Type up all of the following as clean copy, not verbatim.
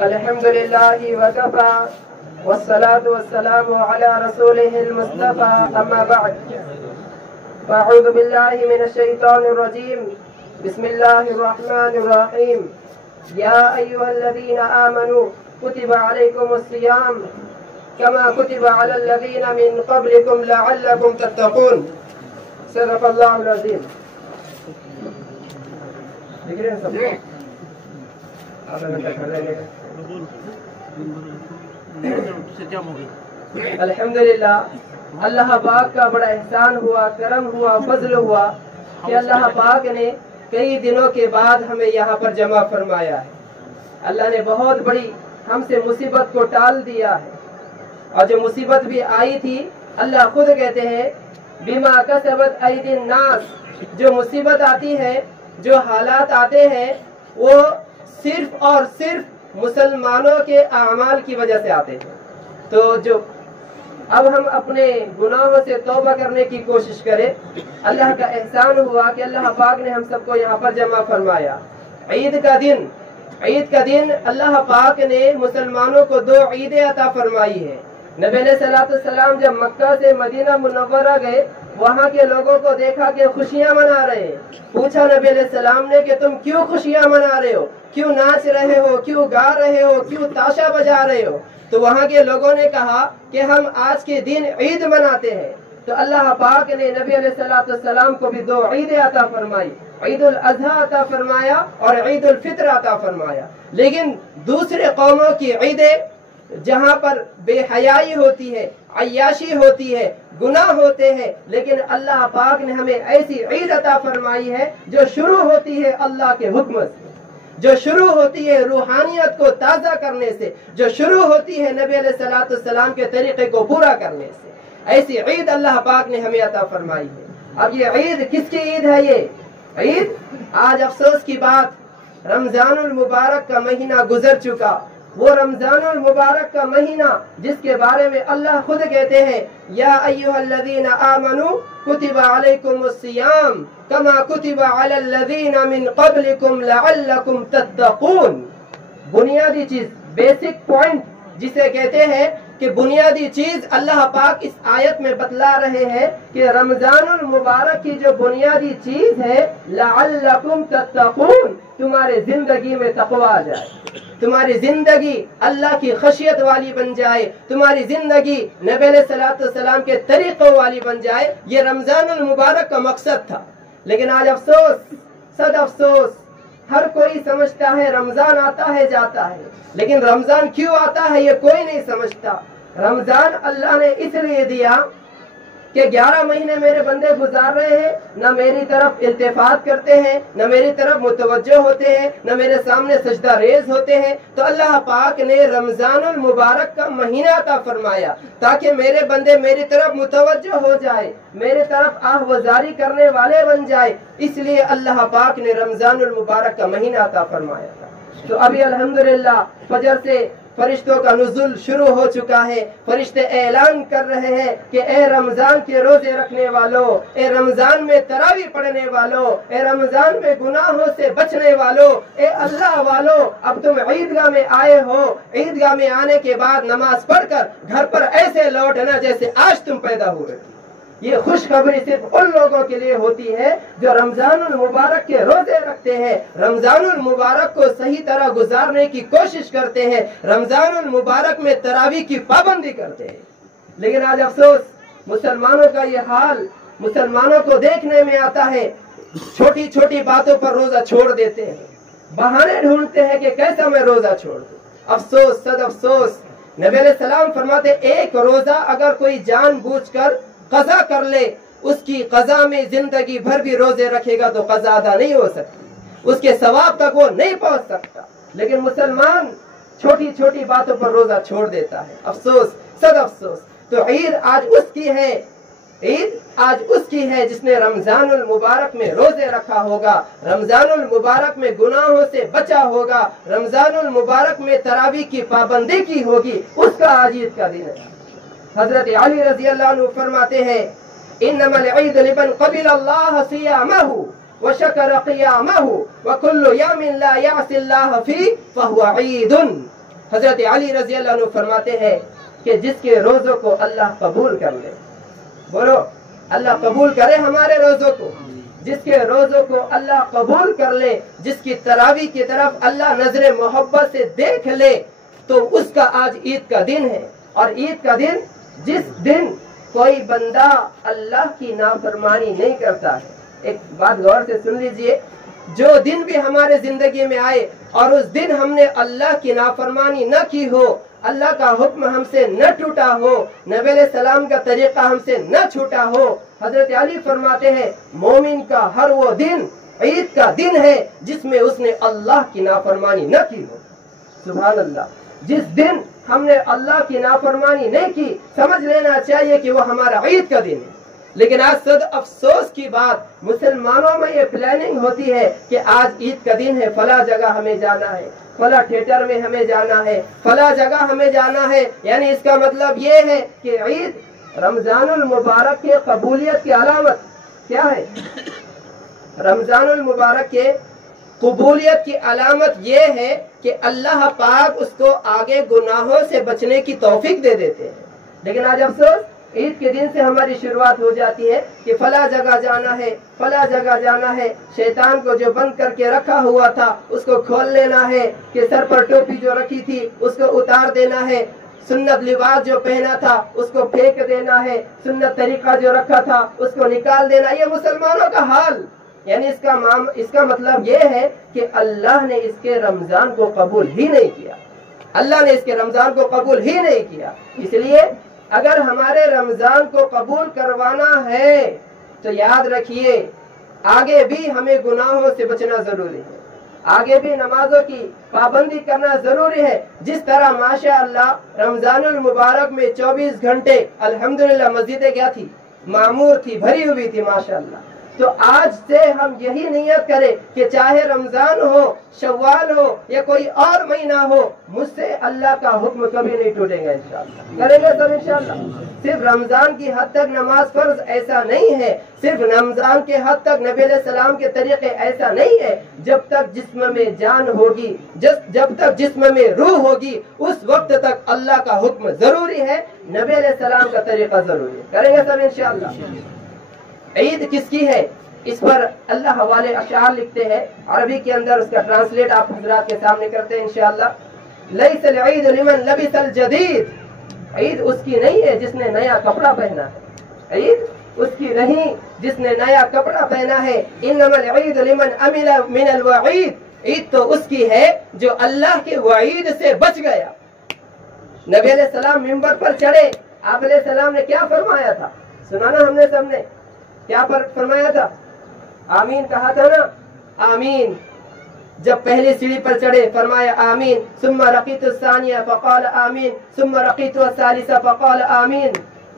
الحمد لله وكفى والصلاة والسلام على رسوله المصطفى أما بعد فأعوذ بالله من الشيطان الرجيم بسم الله الرحمن الرحيم يا أيها الذين آمنوا كتب عليكم الصيام كما كتب على الذين من قبلكم لعلكم تتقون صدق الله العظيم. الحمدللہ اللہ پاک کا بڑا احسان ہوا، کرم ہوا، فضل ہوا کہ اللہ پاک نے کئی دنوں کے بعد ہمیں یہاں پر جمع فرمایا ہے. اللہ نے بہت بڑی ہم سے مصیبت کو ٹال دیا ہے، اور جو مصیبت بھی آئی تھی اللہ خود کہتے ہیں بما کسبت ایدی الناس، جو مصیبت آتی ہے، جو حالات آتے ہیں وہ صرف اور صرف مسلمانوں کے اعمال کی وجہ سے آتے ہیں. تو جو اب ہم اپنے گناہوں سے توبہ کرنے کی کوشش کریں. اللہ کا احسان ہوا کہ اللہ پاک نے ہم سب کو یہاں پر جمع فرمایا. عید کا دن اللہ پاک نے مسلمانوں کو 2 عیدیں عطا فرمائی ہے. نبی علیہ السلام جب مکہ سے مدینہ منورہ گئے، وہاں کے لوگوں کو دیکھا کہ خوشیاں منا رہے ہیں. پوچھا نبی علیہ السلام نے کہ تم کیوں خوشیاں منا رہے ہو، کیوں ناچ رہے ہو، کیوں گا رہے ہو، کیوں تاشا بجا رہے ہو؟ تو وہاں کے لوگوں نے کہا کہ ہم آج کے دن عید مناتے ہیں. تو اللہ پاک نے نبی علیہ السلام کو بھی 2 عیدیں عطا فرمائی، عید الاضحیٰ عطا فرمایا اور عید الفطر عطا فرمایا. لیکن دوسرے قوموں کی عیدیں جہاں پر بے حیائی ہوتی ہے، عیاشی ہوتی ہے، گناہ ہوتے ہیں، لیکن اللہ پاک نے ہمیں ایسی عید عطا فرمائی ہے جو شروع ہوتی ہے اللہ کے حکم سے، جو شروع ہوتی ہے روحانیت کو تازہ کرنے سے، جو شروع ہوتی ہے نبی علیہ السلام کے طریقے کو پورا کرنے سے. ایسی عید اللہ پاک نے ہمیں عطا فرمائی ہے. اب یہ عید کس کی عید ہے؟ یہ عید آج افسوس کی بات، رمضان المبارک کا مہینہ گزر چکا. وہ رمضان المبارک کا مہینہ جس کے بارے میں اللہ خود کہتے ہیں یا ایھا الذین آمنوا کتب علیکم الصیام کما کتب علی الذین من قبلکم لعلکم تتقون. بنیادی چیز، بیسک پوائنٹ جسے کہتے ہیں کہ بنیادی چیز اللہ پاک اس آیت میں بتلا رہے ہیں کہ رمضان المبارک کی جو بنیادی چیز ہے لعلکم تتقون، تمہارے زندگی میں تقوی آ جائے، تمہاری زندگی اللہ کی خشیت والی بن جائے، تمہاری زندگی نبی علیہ السلام کے طریقوں والی بن جائے. یہ رمضان المبارک کا مقصد تھا. لیکن آج افسوس، صد افسوس، ہر کوئی سمجھتا ہے رمضان آتا ہے جاتا ہے، لیکن رمضان کیوں آتا ہے یہ کوئی نہیں سمجھتا. رمضان اللہ نے اس لیے دیا کہ 11 مہینے میرے بندے گزار رہے ہیں، نہ میری طرف التفات کرتے ہیں، نہ میری طرف متوجہ ہوتے ہیں، نہ میرے سامنے سجدہ ریز ہوتے ہیں. تو اللہ پاک نے رمضان المبارک کا مہینہ عطا فرمایا تاکہ میرے بندے میری طرف متوجہ ہو جائے، میری طرف آہوازاری کرنے والے بن جائے. اس لیے اللہ پاک نے رمضان المبارک کا مہینہ عطا فرمایا تھا. تو ابھی الحمدللہ فجر سے فرشتوں کا نزول شروع ہو چکا ہے. فرشتے اعلان کر رہے ہیں کہ اے رمضان کے روزے رکھنے والوں، اے رمضان میں تراویح پڑھنے والوں، اے رمضان میں گناہوں سے بچنے والوں، اے اللہ والوں، اب تم عیدگاہ میں آئے ہو. عیدگاہ میں آنے کے بعد نماز پڑھ کر گھر پر ایسے لوٹنا جیسے آج تم پیدا ہوئے. یہ خوشخبری صرف ان لوگوں کے لیے ہوتی ہے جو رمضان المبارک کے روزے رکھتے ہیں، رمضان المبارک کو صحیح طرح گزارنے کی کوشش کرتے ہیں، رمضان المبارک میں تراویح کی پابندی کرتے ہیں. لیکن آج افسوس مسلمانوں کا یہ حال مسلمانوں کو دیکھنے میں آتا ہے. چھوٹی چھوٹی باتوں پر روزہ چھوڑ دیتے ہیں، بہانے ڈھونڈتے ہیں کہ کیسا میں روزہ چھوڑ دوں. افسوس، صد افسوس. نبی علیہ السلام فرماتے ایک روزہ اگر کوئی جان بوجھ کر قضا کر لے، اس کی قضا میں زندگی بھر بھی روزے رکھے گا تو قضا ادا نہیں ہو سکتی، اس کے ثواب تک وہ نہیں پہنچ سکتا. لیکن مسلمان چھوٹی چھوٹی باتوں پر روزہ چھوڑ دیتا ہے. افسوس، صد افسوس. تو عید آج اس کی ہے، عید آج اس کی ہے جس نے رمضان المبارک میں روزے رکھا ہوگا، رمضان المبارک میں گناہوں سے بچا ہوگا، رمضان المبارک میں تراویح کی پابندی کی ہوگی، اس کا آج عید کا دن ہے. حضرت علی رضی اللہ عنہ فرماتے ہیں انما العید لمن قبل اللہ صیامہ وشکر قیامہ وکل یوم لا یعصی اللہ فیہ فہو عید. حضرت علی رضی اللہ عنہ فرماتے ہیں کہ جس کے روزوں کو اللہ قبول کر لے، بولو اللہ قبول کرے ہمارے روزوں کو، جس کے روزوں کو اللہ قبول کر لے، جس کی تراویح کی طرف اللہ نظر محبت سے دیکھ لے، تو اس کا آج عید کا دن ہے۔ اور عید کا دن جس دن کوئی بندہ اللہ کی نافرمانی نہیں کرتا ہے۔ ایک بات غور سے سن لیجئے، جو دن بھی ہمارے زندگی میں آئے اور اس دن ہم نے اللہ کی نافرمانی نہ کی ہو، اللہ کا حکم ہم سے نہ ٹوٹا ہو، نبی علیہ السلام کا طریقہ ہم سے نہ چھوٹا ہو، حضرت علی فرماتے ہیں مومن کا ہر وہ دن عید کا دن ہے جس میں اس نے اللہ کی نافرمانی نہ کی ہو۔ سبحان اللہ، جس دن ہم نے اللہ کی نافرمانی نہیں کی، سمجھ لینا چاہیے کہ وہ ہمارا عید کا دن ہے۔ لیکن آج صد افسوس کی بات، مسلمانوں میں یہ پلاننگ ہوتی ہے کہ آج عید کا دن ہے، فلاں جگہ ہمیں جانا ہے، فلاں تھیٹر میں ہمیں جانا ہے، فلاں جگہ ہمیں جانا ہے۔ یعنی اس کا مطلب یہ ہے کہ عید رمضان المبارک کے قبولیت کی علامت کیا ہے؟ رمضان المبارک کے قبولیت کی علامت یہ ہے کہ اللہ پاک اس کو آگے گناہوں سے بچنے کی توفیق دے دیتے ہیں۔ لیکن آج افسوس، عید کے دن سے ہماری شروعات ہو جاتی ہے کہ فلاں جگہ جانا ہے، فلاں جگہ جانا ہے، شیطان کو جو بند کر کے رکھا ہوا تھا اس کو کھول لینا ہے، کہ سر پر ٹوپی جو رکھی تھی اس کو اتار دینا ہے، سنت لباس جو پہنا تھا اس کو پھینک دینا ہے، سنت طریقہ جو رکھا تھا اس کو نکال دینا۔ یہ مسلمانوں کا حال، یعنی اس کا مطلب یہ ہے کہ اللہ نے اس کے رمضان کو قبول ہی نہیں کیا، اللہ نے اس کے رمضان کو قبول ہی نہیں کیا۔ اس لیے اگر ہمارے رمضان کو قبول کروانا ہے تو یاد رکھیے آگے بھی ہمیں گناہوں سے بچنا ضروری ہے، آگے بھی نمازوں کی پابندی کرنا ضروری ہے۔ جس طرح ماشاءاللہ رمضان المبارک میں 24 گھنٹے الحمدللہ مسجدیں کیا تھی؟ معمور تھی، بھری ہوئی تھی ماشاءاللہ۔ تو آج سے ہم یہی نیت کریں کہ چاہے رمضان ہو، شوال ہو یا کوئی اور مہینہ ہو، مجھ سے اللہ کا حکم کبھی نہیں ٹوٹے گا انشاءاللہ، کریں گے سب انشاءاللہ۔ صرف رمضان کی حد تک نماز فرض ایسا نہیں ہے، صرف رمضان کے حد تک نبی علیہ السلام کے طریقے ایسا نہیں ہے۔ جب تک جسم میں جان ہوگی، جب تک جسم میں روح ہوگی، اس وقت تک اللہ کا حکم ضروری ہے، نبی علیہ السلام کا طریقہ ضروری ہے، کریں گے سب انشاءاللہ۔ عید کس کی ہے؟ اس پر اللہ حوالے اشعار لکھتے ہیں، عربی کے اندر اس کا ٹرانسلیٹ آپ حضرات کے سامنے کرتے ہیں انشاءاللہ۔ لیس العید لمن لبس الجدید، عید اس کی نہیں ہے جس نے نیا کپڑا پہنا ہے، عید اس کی نہیں جس نے نیا کپڑا پہنا ہے۔ انما العید لمن امن من الوعید، عید تو اس کی ہے جو اللہ کے وعید سے بچ گیا۔ نبی علیہ السلام منبر پر چڑھے، آپ علیہ السلام نے کیا فرمایا تھا؟ سنا نا ہم نے سب نے، کیا فرمایا تھا؟ آمین کہا تھا نا، آمین۔ جب پہلی سیڑھی پر چڑھے فرمایا آمین، ثم رقیت الثانیہ فقال آمین، ثم رقیت الثالثہ فقال آمین،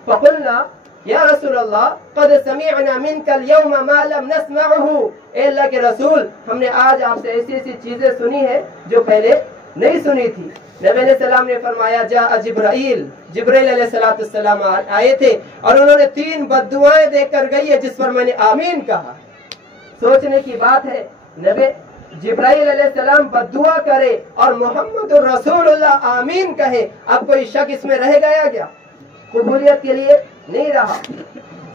فقلنا یا رسول اللہ قد سمعنا منک اليوم ما لم نسمعه، اے اللہ کے رسول ہم نے آج آپ سے ایسی ایسی چیزیں سنی ہے جو پہلے نہیں سنی تھی۔ نبی علیہ السلام نے فرمایا جاء جبرائیل، جبرائیل علیہ السلام آئے تھے اور انہوں نے 3 بد دعائیں دے کر گئی ہے جس پر میں نے آمین کہا۔ سوچنے کی بات ہے، نبی جبرائیل علیہ السلام بد دعا کرے اور محمد الرسول اللہ آمین کہے، اب کوئی شک اس میں رہ گیا کیا؟ قبولیت کے لیے نہیں رہا۔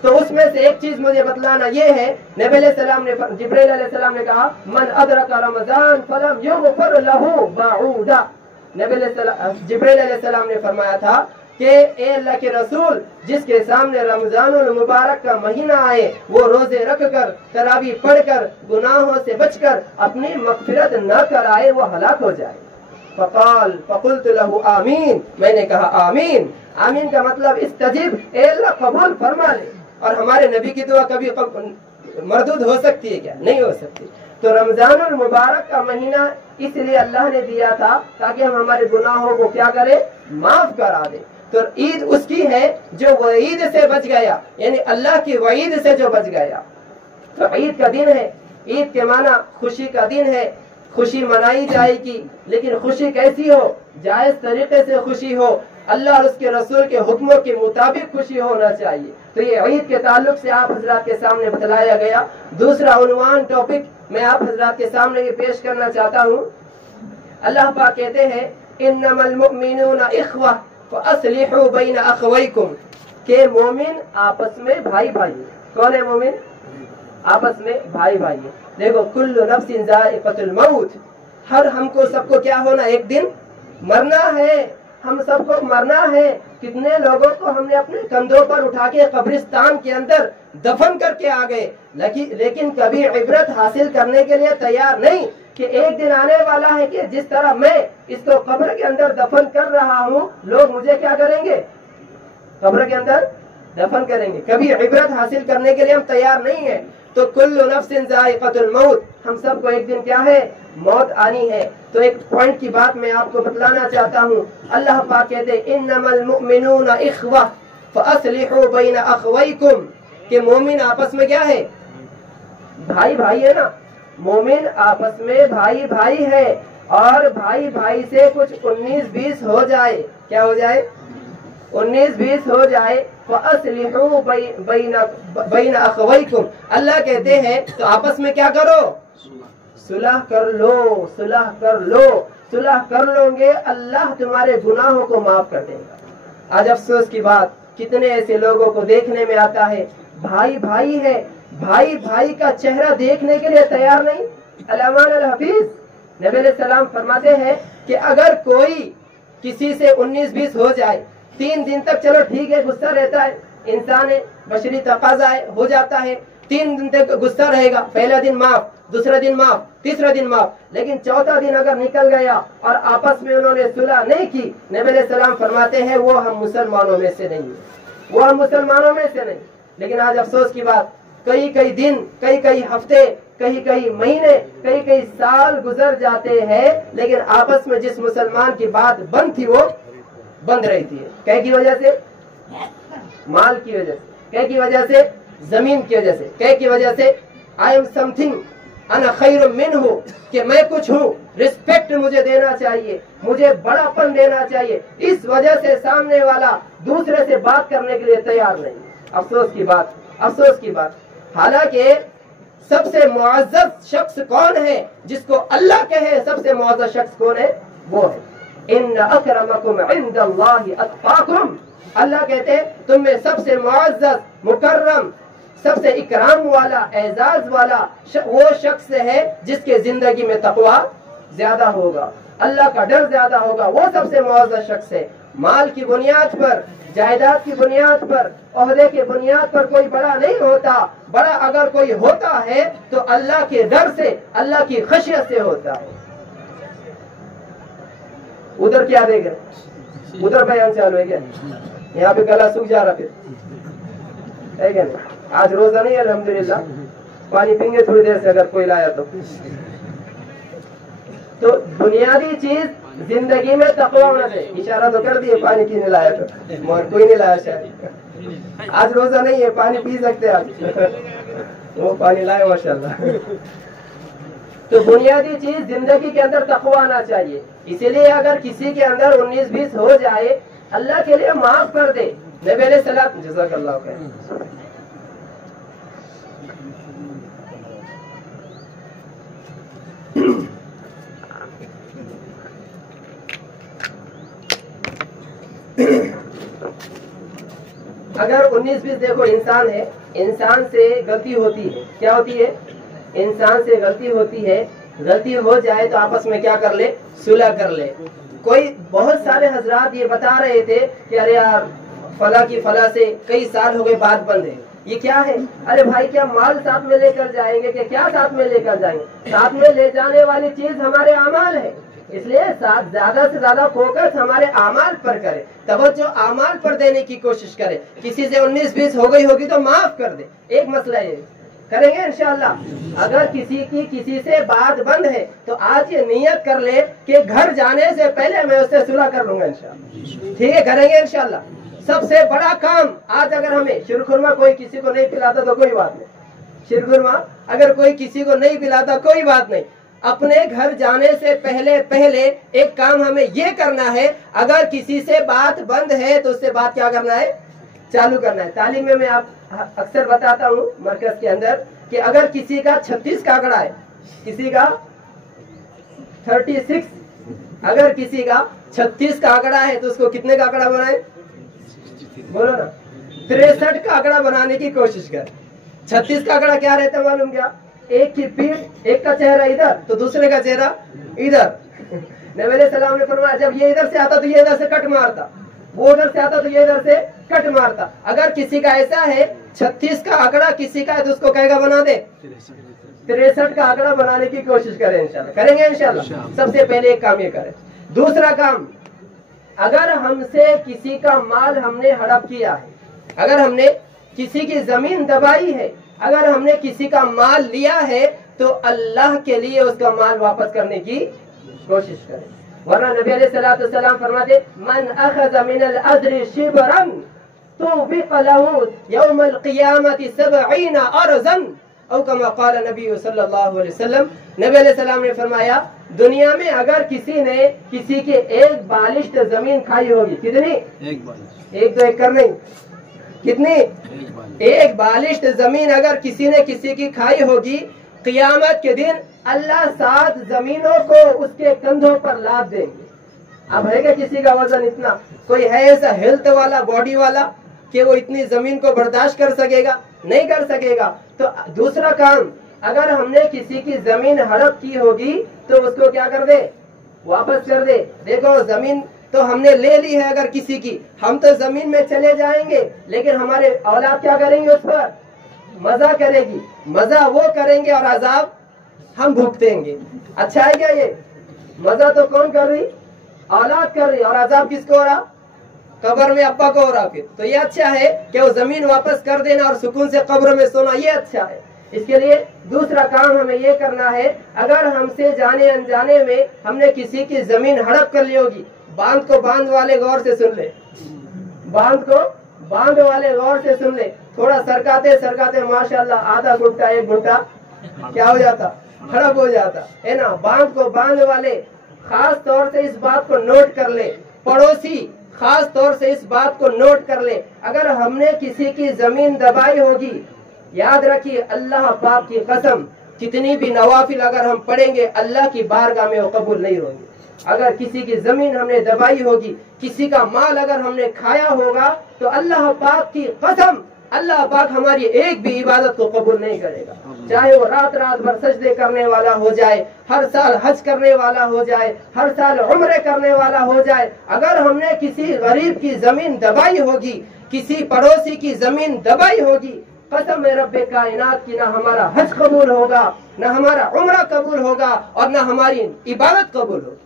تو اس میں سے ایک چیز مجھے بتلانا یہ ہے، نبی علیہ السلام نے جبرائیل علیہ السلام نے کہا من ادرک رمضان فلم یغفر له بعودا، جبرائیل علیہ السلام نے فرمایا تھا کہ اے اللہ کے رسول جس کے سامنے رمضان المبارک کا مہینہ آئے وہ روزے رکھ کر، تراویح پڑھ کر، گناہوں سے بچ کر اپنی مغفرت نہ کرائے وہ ہلاک ہو جائے۔ فقلت له آمین، میں نے کہا آمین۔ آمین کا مطلب استجب، اے اللہ قبول فرما لے۔ اور ہمارے نبی کی دعا کبھی مردود ہو سکتی ہے کیا؟ نہیں ہو سکتی۔ تو رمضان المبارک کا مہینہ اس لیے اللہ نے دیا تھا تاکہ ہم ہمارے گناہوں کو کیا کرے؟ معاف کرا دے۔ تو عید اس کی ہے جو وعید سے بچ گیا، یعنی اللہ کی وعید سے جو بچ گیا۔ تو عید کا دن ہے، عید کے معنی خوشی کا دن ہے، خوشی منائی جائے گی، لیکن خوشی کیسی ہو؟ جائز طریقے سے خوشی ہو، اللہ اور اس کے رسول کے حکموں کے مطابق خوشی ہونا چاہیے۔ تو یہ عید کے تعلق سے آپ حضرات کے سامنے بتلایا گیا۔ دوسرا عنوان ٹاپک میں آپ حضرات کے سامنے یہ پیش کرنا چاہتا ہوں۔ اللہ پاک کہتے ہیں इन्नमल मुमिनूना इख्वा फअस्लिहू बैन अखवैकुम, के मोमिन आपस में भाई भाई। कौन है मोमिन? आपस में भाई भाई। देखो, कुल्लु नफ्सिन जाइक़तुल मौत, हर हमको सबको क्या होना, एक दिन मरना है, हम सबको मरना है। कितने लोगों को हमने अपने कंधों पर उठा के कब्रिस्तान के अंदर दफन करके आ गए, लेकिन कभी इबरत हासिल करने के लिए तैयार नहीं कि एक दिन आने वाला है कि जिस तरह मैं इसको कब्र के अंदर दफन कर रहा हूँ, लोग मुझे क्या करेंगे, कब्र के अंदर दफन करेंगे। कभी इबरत हासिल करने के लिए हम तैयार नहीं है। तो कुल्लु नफ्सिन जाइक़तुल मौत, हम सबको एक दिन क्या है, मौत आनी है। तो एक पॉइंट की बात मैं आपको बतलाना चाहता हूँ। अल्लाह पाक कहते इन्नमल मुमिनूना इख्वा फअस्लिहू बैन अखवैकुम, कि मोमिन आपस में क्या है, भाई भाई है ना। मोमिन आपस में भाई भाई है, और भाई भाई से कुछ 19-20 हो जाए, क्या हो जाए, 19-20 हो जाए, फअस्लिहू बैन अखवैकुम, अल्लाह कहते हैं तो आपस में क्या करो, सुलह कर लो, सुलह कर लो। सुलह कर लोगे, अल्लाह तुम्हारे गुनाहों को माफ कर देगा। आज अफसोस की बात, कितने ऐसे लोगों को देखने में आता है, भाई भाई है, भाई भाई का चेहरा देखने के लिए तैयार नहीं। अल्लामान अल हफीज नबी अलैहि सलाम फरमाते हैं कि अगर कोई किसी से 19-20 हो जाए, 3 दिन तक चलो ठीक है, गुस्सा रहता है, इंसान है, बशरी तकाजा है, हो जाता है, 3 दिन तक गुस्सा रहेगा, पहला दिन माफ, दूसरा दिन माफ, तीसरा दिन माफ, लेकिन चौथा दिन अगर निकल गया और आपस में उन्होंने सुलह नहीं की, नबी अलैहि सलाम फरमाते हैं वो हम मुसलमानों में से नहीं है, वो हम मुसलमानों में से नहीं। लेकिन आज अफसोस की बात, कई कई दिन, कई कई हफ्ते, कई कई महीने, कई कई साल गुजर जाते हैं, लेकिन आपस में जिस मुसलमान की बात बंद थी वो बंद रहती है। क्या की वजह से? माल की वजह से। क्या की वजह से? जमीन की वजह से। क्या की वजह से? आई एम समथिंग अना खैरुम मिन्हु, कि मैं कुछ हूँ, रिस्पेक्ट मुझे देना चाहिए, मुझे बड़ापन देना चाहिए। इस वजह से सामने वाला दूसरे से बात करने के लिए तैयार नहीं। अफसोस की बात, अफसोस की बात। हालांकि सबसे मुअज़्ज़ज़ शख्स कौन है, जिसको अल्लाह कहे सबसे मुअज़्ज़ज़ शख्स कौन है, वो है इन्न अक्रमकुम इंदल्लाहि अत्क़ाकुम। अल्लाह कहते हैं तुम में सबसे मुअज़्ज़ज़, मुकर्रम, सबसे इकराम वाला, एजाज वाला वो शख्स है जिसके जिंदगी में तक़वा ज्यादा होगा, अल्लाह का डर ज्यादा होगा, वो सबसे मुअज़्ज़ज़ शख्स है। माल की बुनियाद पर, जायदाद की बुनियाद पर, ओहदे की बुनियाद पर कोई बड़ा नहीं होता। बड़ा अगर कोई होता है तो अल्लाह के डर से, अल्लाह की खशियत से होता है। उधर क्या देख रहे, उधर बयान चालू है क्या? यहाँ पे गला सूख जा रहा फिर है क्या? आज रोजा नहीं, अल्हम्दुलिल्लाह, पानी पीएंगे थोड़ी देर से अगर कोई लाया तो बुनियादी चीज जिंदगी में तक़वा होना चाहिए। इशारा तो कर दिए, पानी पीने लाया तो, मगर कोई नहीं लाया शायद। आज रोजा नहीं है, पानी पी सकते आज वो पानी लाए माशाल्लाह। तो बुनियादी चीज जिंदगी के अंदर तक़वा आना चाहिए। इसीलिए अगर किसी के अंदर 19-20 हो जाए, अल्लाह के लिए माफ कर दे। नबी अलैहिस्सलाम, जज़ाकल्लाह खैर। अगर 19-20 देखो, इंसान है, इंसान से गलती होती है, क्या होती है, इंसान से गलती होती है, गलती हो जाए तो आपस में क्या कर ले, सुलह कर ले। कोई बहुत सारे हजरात ये बता रहे थे कि अरे यार फला की फला से कई साल हो गए बात बंद है, ये क्या है? अरे भाई क्या माल साथ में लेकर जाएंगे कि क्या साथ में लेकर जाएंगे? साथ में ले जाने वाली चीज हमारे अमाल है, इसलिए साथ ज्यादा से ज्यादा फोकस हमारे अमाल पर करें, तवज्जो अमाल पर देने की कोशिश करें। किसी से 19-20 हो गई होगी तो माफ कर दे, एक मसला ये करेंगे इंशाअल्लाह। अगर किसी से बात बंद है तो आज ये नियत कर ले कि घर जाने से पहले मैं उससे सुलह कर लूंगा इंशाअल्लाह। ठीक है, करेंगे इंशाअल्लाह। सबसे बड़ा काम आज, अगर हमें शिरखुरमा कोई किसी को नहीं पिलाता तो कोई बात नहीं, शिरखुरमा अगर कोई किसी को नहीं पिलाता कोई बात नहीं, अपने घर जाने से पहले एक काम हमें ये करना है, अगर किसी से बात बंद है तो उससे बात क्या करना है, चालू करना है। तालीम में मैं आप अक्सर बताता हूँ मरकज के अंदर कि अगर किसी का 36 का आंकड़ा है, किसी का 36 अगर किसी का 36 का आंकड़ा है तो उसको कितने का आंकड़ा बनाए? बोलो ना, 63 का आंकड़ा बनाने की कोशिश कर। 36 का आंकड़ा क्या रहता है मालूम क्या? एक की पीठ, एक का चेहरा इधर तो दूसरे का चेहरा इधर। नबी अलैहिस्सलाम ने फरमाया जब ये इधर से आता तो ये इधर से कट मारता, वो उधर से आता तो ये इधर से कट मारता। अगर किसी का ऐसा है 36 का आंकड़ा किसी का है तो उसको कहेगा बना दे 63 का आंकड़ा बनाने की कोशिश करें इंशाल्लाह। करेंगे इंशाल्लाह। सबसे पहले एक काम ये करें। दूसरा काम, अगर हमसे किसी का माल हमने हड़प किया है, अगर हमने किसी की जमीन दबाई है, अगर हमने किसी का माल लिया है तो अल्लाह के लिए उसका माल वापस करने की कोशिश करें। वरना नबी अलैहिस्सलाम फरमाते मन अखज़ मिनल अज्रि शिबरन तुबिक़ लहू यौमल क़ियामति 70 अर्ज़न औ कमा क़ाल नबी सल्लल्लाहु अलैहि वसल्लम। नबी अलैहिस्सलाम ने फरमाया दुनिया में अगर किसी ने किसी के एक बालिश्त जमीन खाई होगी, कितनी? एक तो एक कर नहीं, कितनी? एक बालिश्त जमीन अगर किसी ने किसी की खाई होगी, क़ियामत के दिन अल्लाह 7 जमीनों को उसके कंधों पर लाद देंगे। अब है क्या किसी का वजन इतना? कोई है ऐसा हेल्थ वाला, बॉडी वाला कि वो इतनी जमीन को बर्दाश्त कर सकेगा? नहीं कर सकेगा। तो दूसरा काम, अगर हमने किसी की जमीन हड़प की होगी तो उसको क्या कर दे? वापस कर दे। देखो जमीन तो हमने ले ली है अगर किसी की, हम तो जमीन में चले जाएंगे लेकिन हमारे औलाद क्या करेंगे? उस पर मजा करेगी, मजा वो करेंगे और अजाब हम भुगतेंगे। अच्छा है क्या ये? मजा तो कौन कर रही? औलाद कर रही, और अजाब किसको हो रहा? कब्र में अब्बा को हो रहा। फिर तो ये अच्छा है कि वो जमीन वापस कर देना और सुकून से कब्र में सोना, ये अच्छा है। इसके लिए दूसरा काम हमें ये करना है, अगर हमसे जाने अनजाने में हमने किसी की जमीन हड़प कर ली होगी, बांध को बांध वाले गौर से सुन ले, बांध को बांध वाले गौर से सुन ले। थोड़ा सरकाते सरकाते माशाल्लाह आधा घंटा 1 घंटा क्या हो जाता? हड़प हो जाता है ना। बांध को बांध वाले खास तौर से इस बात को नोट कर ले, पड़ोसी खास तौर से इस बात को नोट कर ले, अगर हमने किसी की जमीन दबाई होगी, याद रखिए अल्लाह पाक की कसम, कितनी भी नवाफिल अगर हम पढ़ेंगे अल्लाह की बारगाह में वो कबूल नहीं होंगे। अगर किसी की जमीन हमने दबाई होगी, किसी का माल अगर हमने खाया होगा तो अल्लाह पाक की कसम, अल्लाह पाक हमारी एक भी इबादत को कबूल नहीं करेगा। चाहे वो रात रात भर सजदे करने वाला हो जाए, हर साल हज करने वाला हो जाए, हर साल उम्रे करने वाला हो जाए, अगर हमने किसी गरीब की जमीन दबाई होगी, किसी पड़ोसी की जमीन दबाई होगी, कसम है रब्बे कायनात की, ना हमारा हज कबूल होगा, ना हमारा उम्रा कबूल होगा और ना हमारी इबादत कबूल होगी।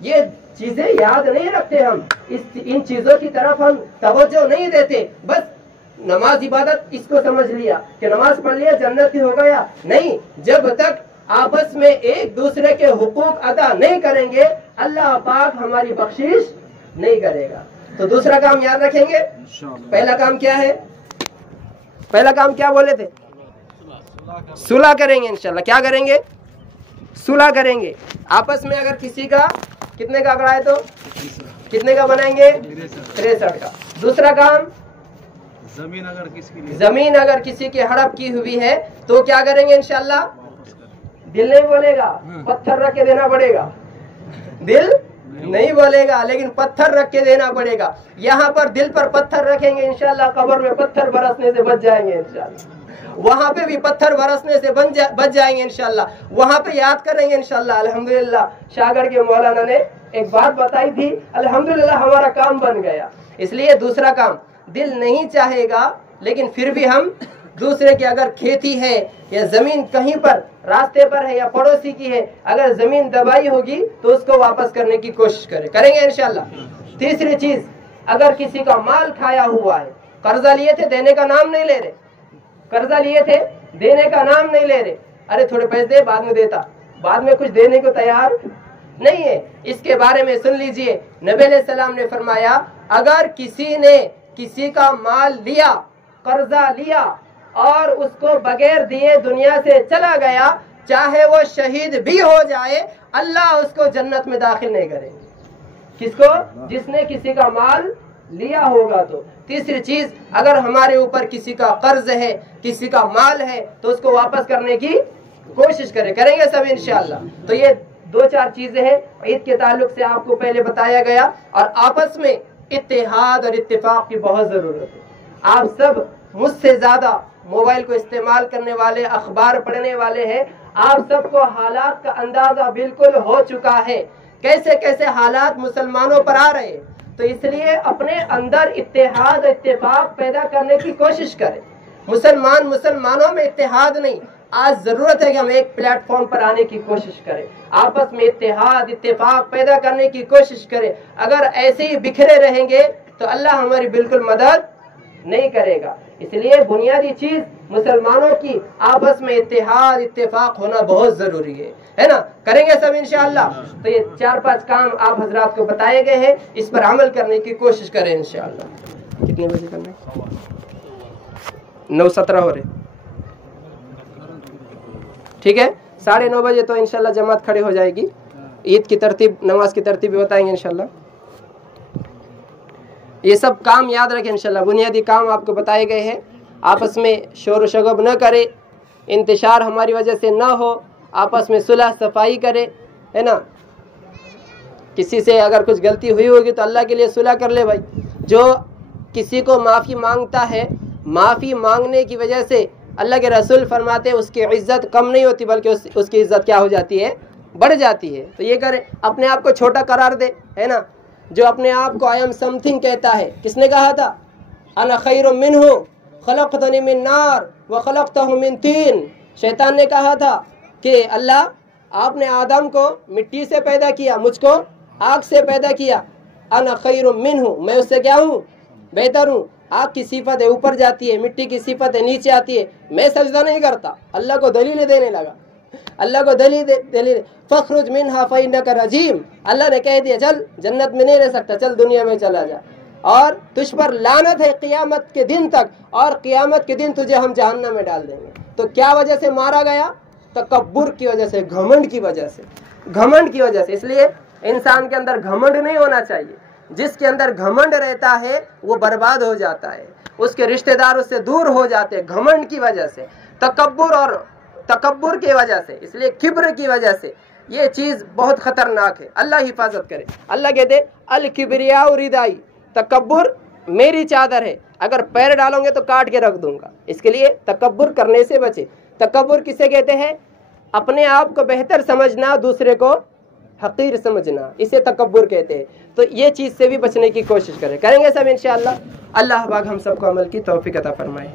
ये चीजें याद नहीं रखते हम, इन चीजों की तरफ हम तवज्जो नहीं देते। बस नमाज इबादत इसको समझ लिया कि नमाज पढ़ लिया जन्नती हो गया, नहीं। जब तक आपस में एक दूसरे के हुकूक अदा नहीं करेंगे अल्लाह पाक हमारी बख्शिश नहीं करेगा। तो दूसरा काम याद रखेंगे। पहला काम क्या है? पहला काम क्या बोले थे? सुलह करेंगे इंशाल्लाह। क्या करेंगे? सुलह करेंगे। आपस में अगर किसी का कितने का आंकड़ा है तो कितने का बनाएंगे? 63 का। दूसरा काम, जमीन अगर किसी की हड़प की हुई है तो क्या करेंगे इंशाल्लाह? दिल नहीं बोलेगा, पत्थर रख के देना पड़ेगा। दिल नहीं बोलेगा लेकिन पत्थर रख के देना पड़ेगा। यहाँ पर दिल पर पत्थर रखेंगे इंशाल्लाह, कब्र में पत्थर बरसने से बच जाएंगे इंशाल्लाह। वहां पे भी पत्थर बरसने से बच जाएंगे इंशाल्लाह। वहां पे याद करेंगे इंशाल्लाह। अल्हम्दुलिल्लाह शाहगढ़ के मौलाना ने एक बात बताई थी, अल्हम्दुलिल्लाह हमारा काम बन गया। इसलिए दूसरा काम, दिल नहीं चाहेगा लेकिन फिर भी हम दूसरे की अगर खेती है या जमीन कहीं पर रास्ते पर है या पड़ोसी की है, अगर जमीन दबाई होगी तो उसको वापस करने की कोशिश करेंगे इंशाल्लाह। तीसरी चीज, अगर किसी का माल खाया हुआ है, कर्जा लिए थे देने का नाम नहीं ले रहे, कर्जा लिए थे देने का नाम नहीं ले रहे, अरे थोड़े पैसे दे बाद में देता, बाद में कुछ देने को तैयार नहीं है, इसके बारे में सुन लीजिए। नबी अलैहिस्सलाम ने फरमाया अगर किसी ने किसी का माल लिया, कर्जा लिया और उसको बगैर दिए दुनिया से चला गया, चाहे वो शहीद भी हो जाए, अल्लाह उसको जन्नत में दाखिल नहीं करेंगे। किसको? जिसने किसी का माल लिया होगा। तो तीसरी चीज, अगर हमारे ऊपर किसी का कर्ज है, किसी का माल है, तो उसको वापस करने की कोशिश करेंगे सब इंशाअल्लाह। तो ये दो चार चीजें हैं ईद के ताल्लुक से आपको पहले बताया गया, और आपस में इत्तेहाद और इत्तेफाक की बहुत जरूरत है। आप सब मुझसे ज्यादा मोबाइल को इस्तेमाल करने वाले, अखबार पढ़ने वाले हैं। आप सबको हालात का अंदाजा बिल्कुल हो चुका है, कैसे कैसे हालात मुसलमानों पर आ रहे हैं। तो इसलिए अपने अंदर इत्तेहाद और इत्तेफाक पैदा करने की कोशिश करें। मुसलमानों में इत्तेहाद नहीं, आज जरूरत है कि हम एक प्लेटफॉर्म पर आने की कोशिश करें, आपस में इत्तेहाद इत्तेफाक पैदा करने की कोशिश करें। अगर ऐसे ही बिखरे रहेंगे तो अल्लाह हमारी बिल्कुल मदद नहीं करेगा। इसलिए बुनियादी चीज मुसलमानों की आपस में इत्तेहाद इत्तेफाक होना बहुत जरूरी है ना। करेंगे सब इंशाअल्लाह। तो ये 4-5 काम आप हजरात को बताए गए हैं, इस पर अमल करने की कोशिश करें इंशाअल्लाह। कितने बजे करना है? 9:17 हो रहे, ठीक है। 9:30 बजे तो इंशाल्लाह जमात खड़े हो जाएगी। ईद की तरतीब, नमाज की तरतीब भी बताएंगे इंशाल्लाह। ये सब काम याद रखें इंशाल्लाह, बुनियादी काम आपको बताए गए हैं। आपस में शोर शगब न करे, इंतशार हमारी वजह से न हो, आपस में सुलह सफाई करे, है ना। किसी से अगर कुछ गलती हुई होगी तो अल्लाह के लिए सुलह कर ले भाई। जो किसी को माफ़ी मांगता है, माफ़ी मांगने की वजह से अल्लाह के रसूल फरमाते हैं उसकी इज्जत कम नहीं होती, बल्कि उसकी इज्जत क्या हो जाती है, बढ़ जाती है। तो ये करे, अपने आप को छोटा करार दे, है ना। जो अपने आप को आई एम समथिंग कहता है, किसने कहा था? अना खैरुम मिन्हु खलक़तनी मिन नार व खलक़तहु मिन तीन। शैतान ने कहा था कि अल्लाह आपने आदम को मिट्टी से पैदा किया, मुझको आग से पैदा किया। अना खैरुम मिन्हु, मैं उससे क्या हूँ, बेहतर हूँ। आग की सिफत है ऊपर जाती है, मिट्टी की सिफत है नीचे आती है, मैं सजदा नहीं करता। अल्लाह को दलील देने लगा, अल्लाह को दलील फखरुज मिन्हा फइन्नका रजीम। अल्लाह ने कह दिया चल जन्नत में नहीं रह सकता, चल दुनिया में चला जा, और तुझ पर लानत है क़यामत के दिन तक, और क़यामत के दिन तुझे हम जहन्नम में डाल देंगे। तो क्या वजह से मारा गया? तकब्बुर की वजह से, घमंड की वजह से, घमंड की वजह से। इसलिए इंसान के अंदर घमंड नहीं होना चाहिए। जिसके अंदर घमंड रहता है वो बर्बाद हो जाता है, उसके रिश्तेदार उससे दूर हो जाते हैं घमंड की वजह से, तकब्बुर की वजह से। इसलिए किब्र की वजह से ये चीज बहुत खतरनाक है। अल्लाह हिफाजत करे। अल्लाह कहते अल किब्रिया रिदाई, तकब्बुर मेरी चादर है, अगर पैर डालोगे तो काट के रख दूंगा। इसके लिए तकब्बुर करने से बचे। तकब्बुर किसे कहते हैं? अपने आप को बेहतर समझना, दूसरे को हकीर समझना, इसे तकब्बुर कहते हैं। तो ये चीज़ से भी बचने की कोशिश करेंगे सब इंशाअल्लाह। अल्लाह पाक हम सबको अमल की तौफीक अता फरमाए।